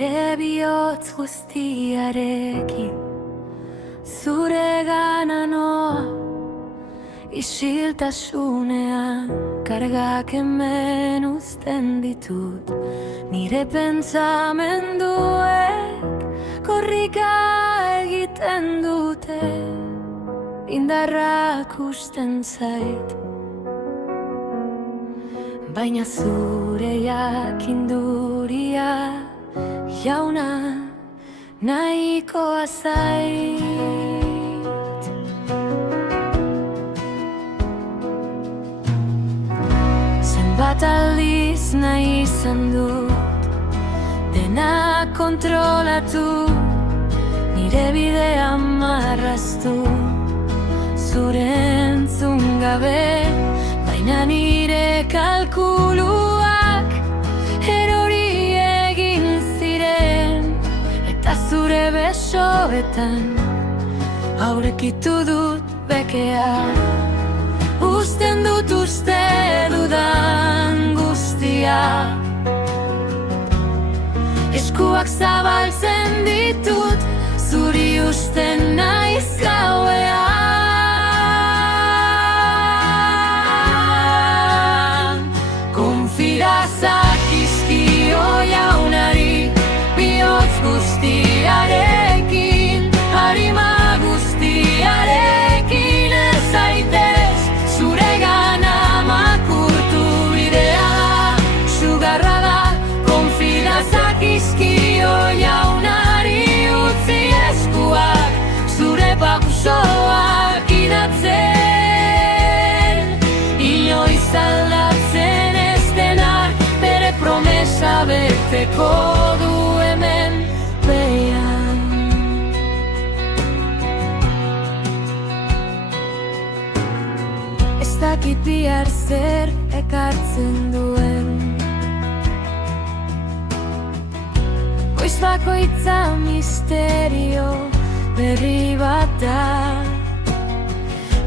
nire bihotz guztiarekin. Zuregana noa, isiltasunean kargak hemen uzten ditut. Nire pentsamenduek korrika egiten dute, indarrak usten zait. Baina zure jakinduria, jauna, nahikoa zait. Zenbat aldiz nahi izan dut dena kontrolatu, nire bidea marraztu, zure entzun gabe. Baina nire kalkuluak erori egin ziren, eta zure besoetan aurkitu dut bekea. Uzten dut uste dudan guztia, eskuak zabaltzen ditut, zuri usten naiz gauean. Zakizkio jaunari, bihotz guztiarekin, harima guztiarekin. Ez zaitez zuregana makurtu bidea, sugarra da, konfida zakizkio jaunari, utzi eskuak, zure pausoak idatzen, inoiz aldatzen ez denak, bere promesa beteko du hemen behian. Ez dakit bihar zer ekartzen duen, goiz bakoitza misterio berri bat da.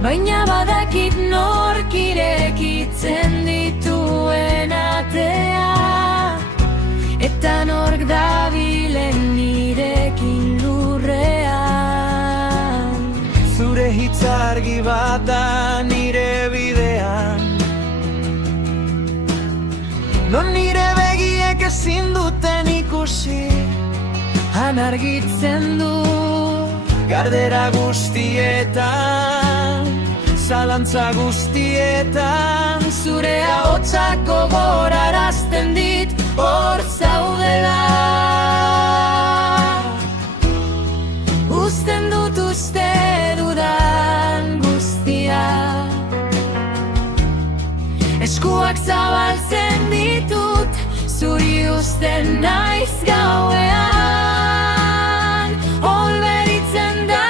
Baina badakit nork irekitzen dituen atea, eta nork dabilen nirekin lurrean. Zure hitzargi bat da nire bidean, non nire begiek ezin duten ikusi, han argitzen du gardera guztietan, zalantza guztietan. Zure ahotsak gogorarazten dit hor zaudela. Uzten dut uste dudan guztia, eskuak zabaltzen ditut, zuri usten naiz gauean. Olberitzen da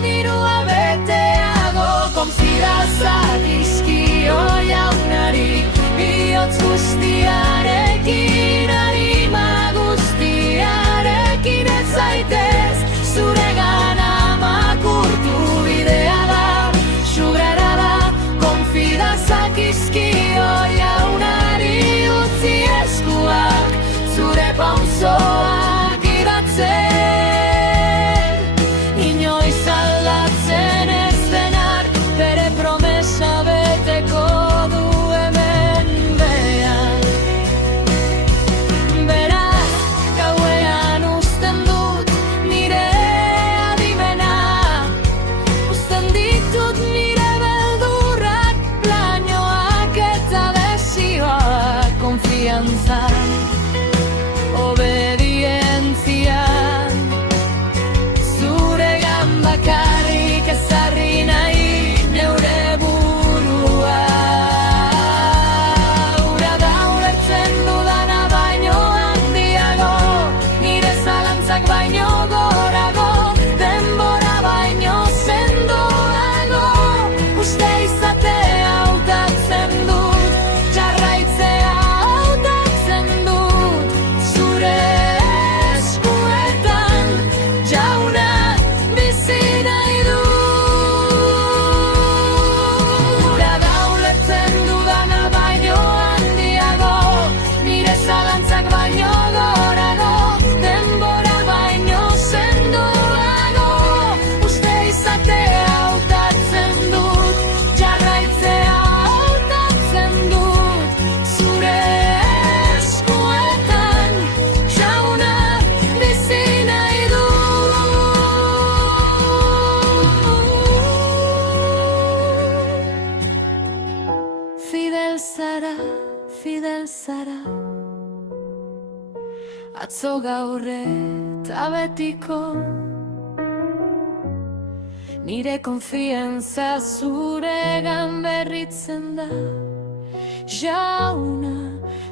nirua beteago, konfida zakizkio jaunari, bihotz guztiarekin, harima guztiarekin. Ez zaitez zuregana makurtu bidea da, sugarra da, konfida zakizkio jaunari, utzi eskuak, zure pausoak idatzen, inoiz aldatzen ez denak, bere promesa beteko du hemen behian. zara, fidel zara. Atzo gaur eta betiko. Nire konfiantza zuregan berritzen da. Jauna,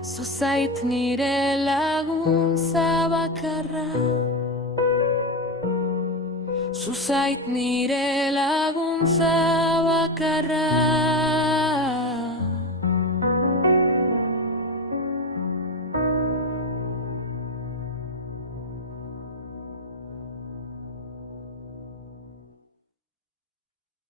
zuzait nire laguntza bakarra. Zuzait nire laguntza bakarra.